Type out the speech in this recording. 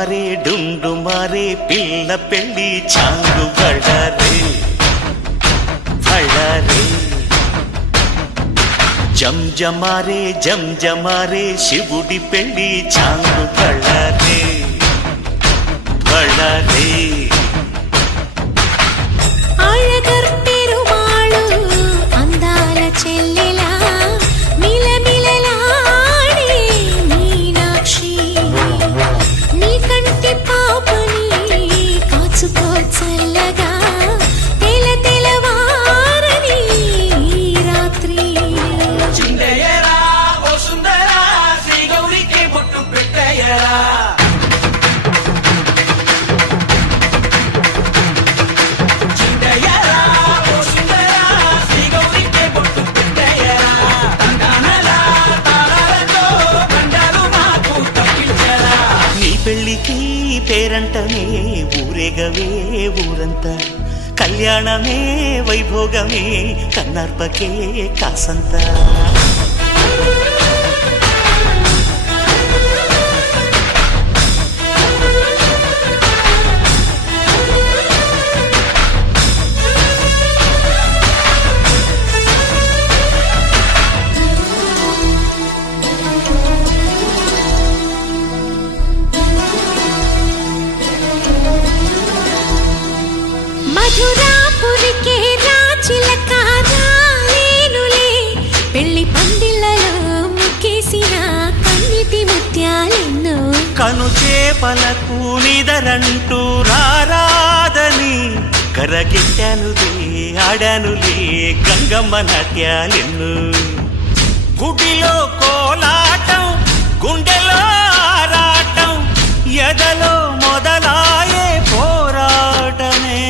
మారే డుండు మారే పిల్ల పెళ్ళి చాంగు బళ్ళారే బళ్ళారే జంజమారే జంజమారే శివుడి పెళ్ళి చాంగు బళ్ళారే బళ్ళారే పెళ్ళికి పేరంటమే ఊరేగవే ఊరంతా కళ్యాణమే వైభోగమే కన్నార్పకే కాసంతా పెళ్లి పందిళ్ళలో ముక్కేసిన కన్నిటి ముత్యాలెన్నో కను చేపలకు నిదరంటూ రారాదని కరగిట్టానులే ఆడానులే గంగమ్మ నాట్యాలెన్ను గుడిలో కోలాటం గుండెలో ఆరాటం ఎదలో మొదలాయే పోరాటమే